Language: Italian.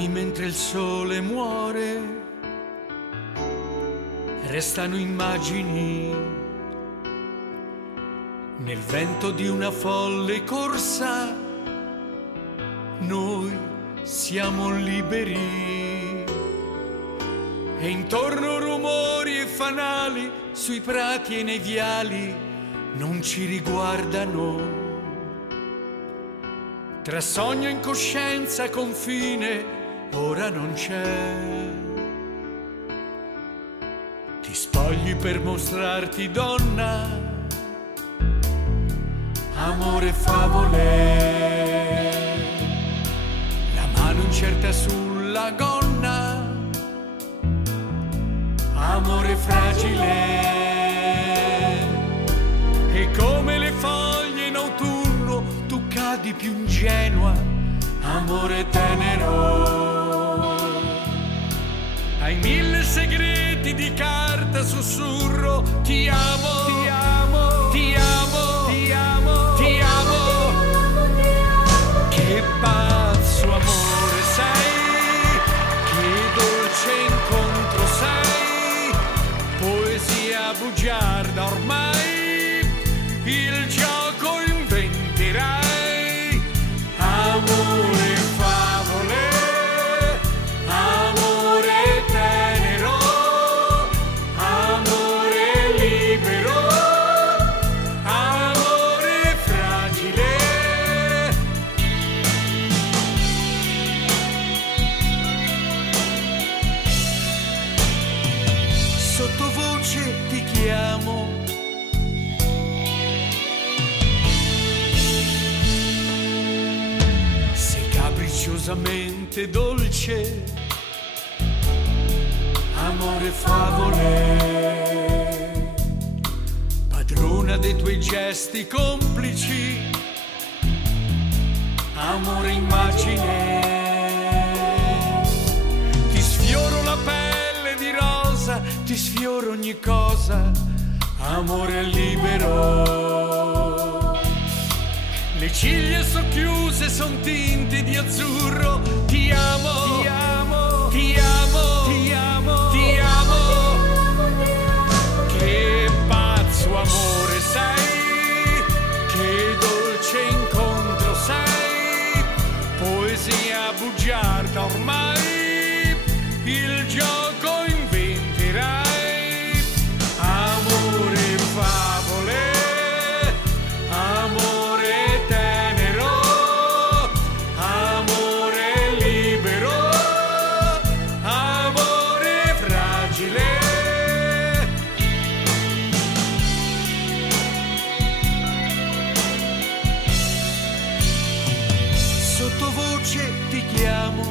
lacrime mentre il sole muore, restano immagini nel vento di una folle corsa. Noi siamo liberi e intorno rumori e fanali sui prati e nei viali non ci riguardano. Tra sogno e incoscienza confine ora non c'è. Ti spogli per mostrarti donna, amore e favole, la mano incerta sulla gonna, amore fragile. E come le foglie in autunno tu cadi più ingenua, amore tenero. Hai mille segreti di carta, sussurro, ti amo, ti amo, ti amo, ti amo, ti amo. Che pazzo amore sei, che dolce incontro sei, poesia bugiarda ormai, il gioco inventerai, amore favole, amore tenero, amore libero, amore fragile. Sottovoce ti chiamo, capricciosamente dolce, amore favole, padrona dei tuoi gesti complici, amore immagine. Ti sfioro la pelle di rosa, ti sfioro ogni cosa, amore libero. Le ciglia socchiuse son tinte di azzurro, ti amo, ti amo, ti amo, ti amo, ti amo. Che pazzo amore sei, che dolce incontro sei, poesia bugiarda ormai, il gioco inventerai, amore favole, amore tenero, amore libero, amore fragile. Sottovoce ti chiamo,